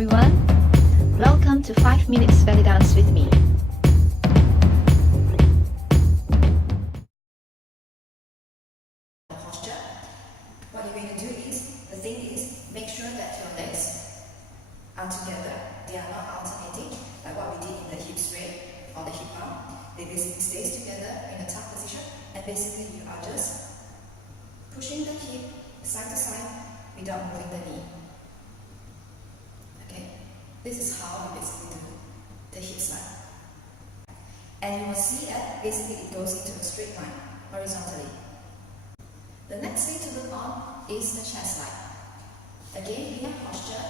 everyone. Welcome to 5 Minutes Belly Dance with me. Posture. What you're going to do is, the thing is, make sure that your legs are together. They are not alternating, like what we did in the hip sway or the hip arm. They basically stays together in a tuck position, and basically you are just pushing the hip side to side without moving the knee. Okay, this is how we basically do the hip slide. And you will see that basically it goes into a straight line, horizontally. The next thing to look on is the chest slide. Again, in a posture,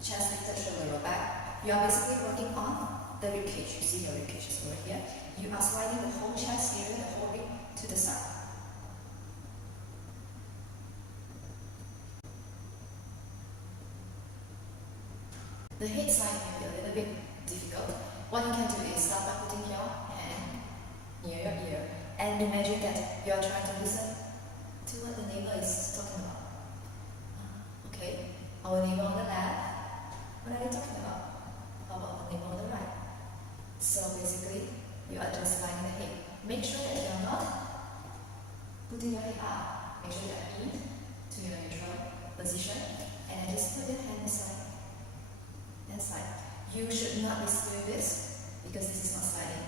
chest lifted, shoulder roll back. You are basically working on the rib cage. You see your rib cage is over here. You are sliding the whole chest area, the whole rib to the side. The head slide may be a little bit difficult. What you can do is start by putting your hand near your ear and imagine that you are trying to listen to what the neighbor is talking about. Okay, our neighbor on the left, what are they talking about? How about the neighbor on the right? So basically, you are just lining the head. Make sure that you are not putting your head up. Make sure that you to your neutral position and then just put your hand aside. You should not be doing this because this is not sliding.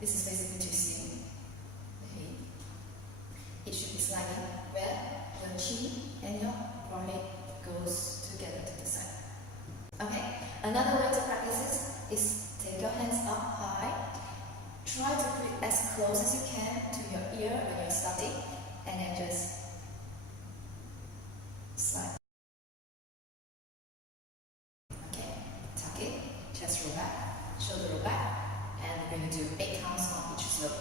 This is basically twisting the head. It should be sliding where your chin and your forehead goes together to the side. Okay, another way to practice this is take your hands up high. Try to put it as close as you can to your ear when you're starting, and then just slide. Chest roll back, shoulder roll back, and we're going to do 8 counts on each slope.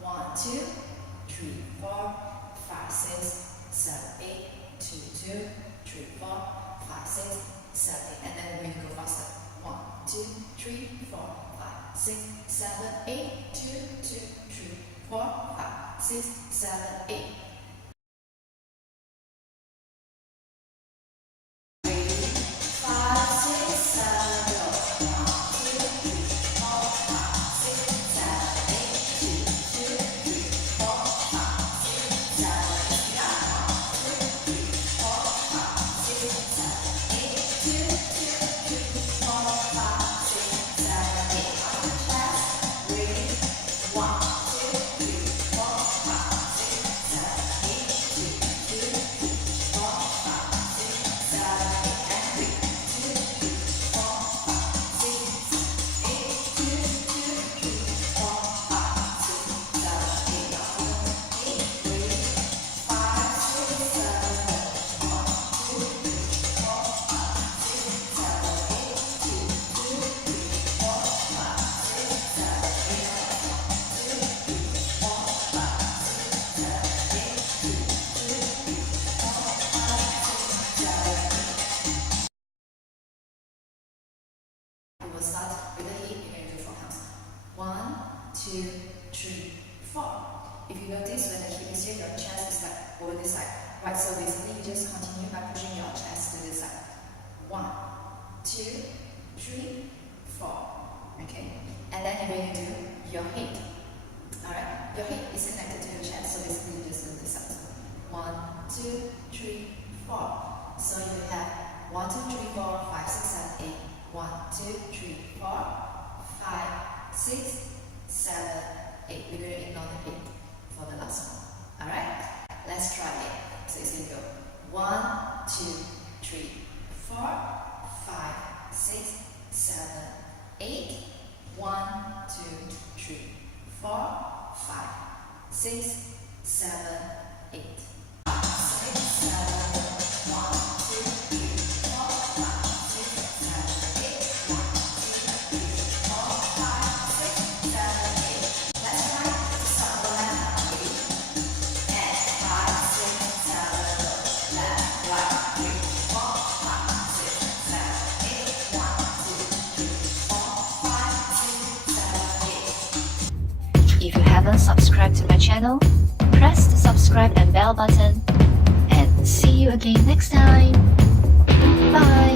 1, 2, 3, 4, 5, 6, 7, 8, 2, 2, 3, 4, 5, 6, 7, 8, and then we're going to go faster. 1, 2, 3, 4, 5, 6, 7, 8, 2, 2, 3, 4, 5, 6, 7, 8. We'll start with the hip. You're going to do 4 counts. 1, 2, 3, 4. If you notice when the hip is here, your chest is like over this side. Right, so basically you just continue by pushing your chest to this side. 1, 2, 3, 4. Okay? And then you're going to do your head. Alright? Your head is connected to your chest, so basically you just do this side. 1, 2, 3, 4. So you have 1, 2, 3, 4, 5, 6, 7, 8. 1, 2, 3, 4, 5, 6, 7, 8. We're going to ignore the 8 for the last one. Alright? Let's try it. So it's going to go 1, 2, 3, 4, 5, 6, 7, 8. 1, 2, 3, 4, 5, 6, 7, 8. 6, 7, 1, 2, 3, 4, 5, 6, 7, 8. 1, 2, 3, 4, 5, 6, 7, 8. Let's try to start the left now, ready? And 5, 6, 7, left, right, 3, 4, 5, 6, 7, 8. 1, 2, 3, 4, 5, 6, 7, 8. If you haven't subscribed to my channel, press the subscribe and bell button. And see you again next time. Bye.